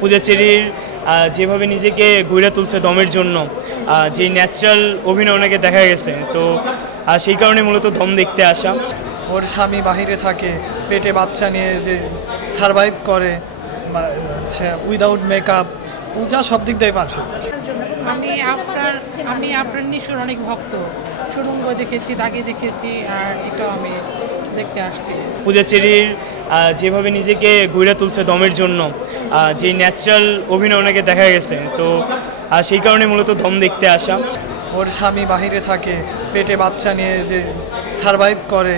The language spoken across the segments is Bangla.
পূজাচেরির যেভাবে নিজেকে গড়ে তুলছে দমের জন্য, যে ন্যাচারাল অভিনয় ওনাকে দেখা গেছে, তো সেই কারণে মূলত দম দেখতে আসা। ওর স্বামী বাহিরে থাকে, পেটে বাচ্চা নিয়ে যে সারভাইভ করে উইদাউট মেকআপ, পূজা সব দিক দিয়ে পারফেক্ট। আমি আপনার নিশুর অনেক ভক্ত, সুড়ঙ্গ দেখেছি, দাগি দেখেছি, আর এটাও আমি দেখতে আসছি। পূজাচেরির যেভাবে নিজেকে গড়ে তুলছে দমের জন্য, যে ন্যাচারাল অভিনয় ওনাকে দেখা গেছে, তো সেই কারণে মূলত দম দেখতে আসা। ওর স্বামী বাহিরে থাকে, পেটে বাচ্চা নিয়ে যে সারভাইভ করে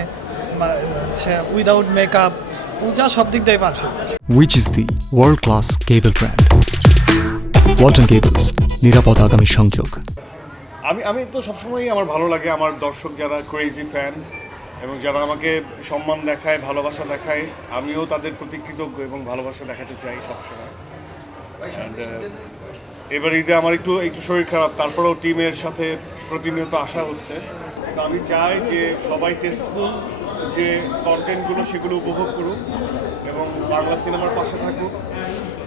উইদাউট মেকআপ, পূজা সব দিক দিয়ে perfect. Which is the world-class cable brand? Walton Cables, নিরাপদ আগামী সংযোগ। আমি তো সবসময়ই আমার ভালো লাগে আমার দর্শক যারা ক্রেজি ফ্যান এবং যারা আমাকে সম্মান দেখায়, ভালোবাসা দেখায়, আমিও তাদের প্রতি কৃতজ্ঞ এবং ভালোবাসা দেখাতে চাই সবসময়। অ্যান্ড এবার ঈদে আমার একটু শরীর খারাপ, তারপরেও টিমের সাথে প্রতিনিয়ত আসা হচ্ছে। তো আমি চাই যে সবাই টেস্টফুল যে কন্টেন্টগুলো সেগুলো উপভোগ করুক এবং বাংলা সিনেমার পাশে থাকুক,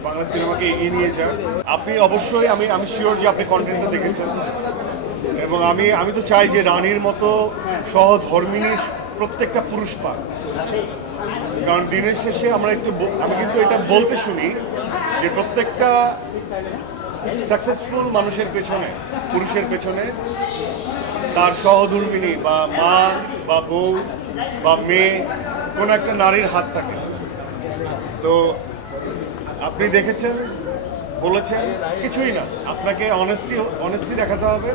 বাংলা সিনেমাকে এগিয়ে নিয়ে যাক। আপনি অবশ্যই, আমি শিওর যে আপনি কন্টেন্টটা দেখেছেন এবং আমি তো চাই যে রানীর মতো সহধর্মিণী প্রত্যেকটা পুরুষ পাক। কারণ দিনের শেষে আমি কিন্তু এটা বলতে শুনি যে প্রত্যেকটা সাকসেসফুল মানুষের পেছনে, পুরুষের পেছনে তার সহধর্মিণী বা মা বা বউ বা মেয়ে, কোনো একটা নারীর হাত থাকে। তো আপনি দেখেছেন, বলেছেন, কিছুই না, আপনাকে অনেস্টি দেখাতে হবে,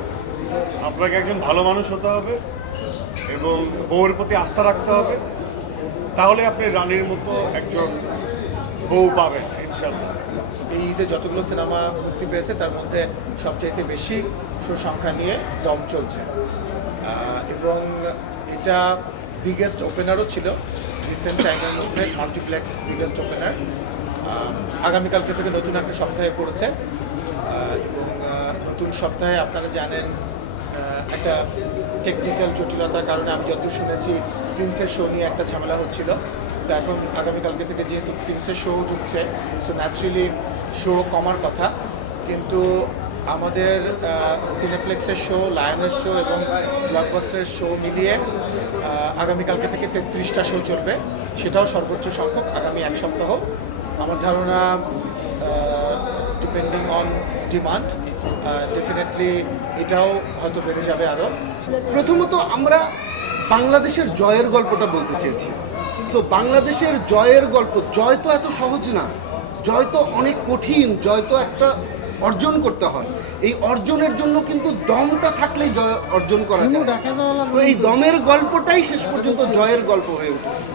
আপনাকে একজন ভালো মানুষ হতে হবে এবং বউয়ের প্রতি আস্থা রাখতে হবে, তাহলে আপনি রানীর মতো একজন বউ পাবেন ইনশাআল্লাহ। এই ঈদে যতগুলো সিনেমা মুক্তি পেয়েছে তার মধ্যে সবচাইতে বেশি সুসংখ্যা নিয়ে দম চলছে এবং এটা বিগেস্ট ওপেনারও ছিল রিসেন্ট টাইমের মধ্যে, মাল্টিপ্লেক্স বিগেস্ট ওপেনার। আগামীকালকে থেকে নতুন একটা সপ্তাহে পড়েছে এবং নতুন সপ্তাহে আপনারা জানেন একটা টেকনিক্যাল জটিলতার কারণে আমি যতদূর শুনেছি প্রিন্সের শো নিয়ে একটা ঝামেলা হচ্ছিল। তো এখন আগামীকালকে থেকে যেহেতু প্রিন্সের শো ঢুকছে, সো ন্যাচারালি শো কমার কথা, কিন্তু আমাদের সিনেপ্লেক্সের শো, লায়নের শো এবং ব্লকবাস্টারের শো মিলিয়ে আগামীকালকে থেকে 33টা শো চলবে, সেটাও সর্বোচ্চ সংখ্যক আগামী এক সপ্তাহ। আমার ধারণা ডিপেন্ডিং অন ডিমান্ড ডেফিনেটলি এটাও হয়তো বেড়ে যাবে আরও। প্রথমত আমরা বাংলাদেশের জয়ের গল্পটা বলতে চেয়েছি। সো বাংলাদেশের জয়ের গল্প, জয় তো এত সহজ না, জয় তো অনেক কঠিন, জয় তো একটা অর্জন করতে হয়। এই অর্জনের জন্য কিন্তু দমটা থাকলেই জয় অর্জন করা যায়। তো এই দমের গল্পটাই শেষ পর্যন্ত জয়ের গল্প হয়ে উঠেছে।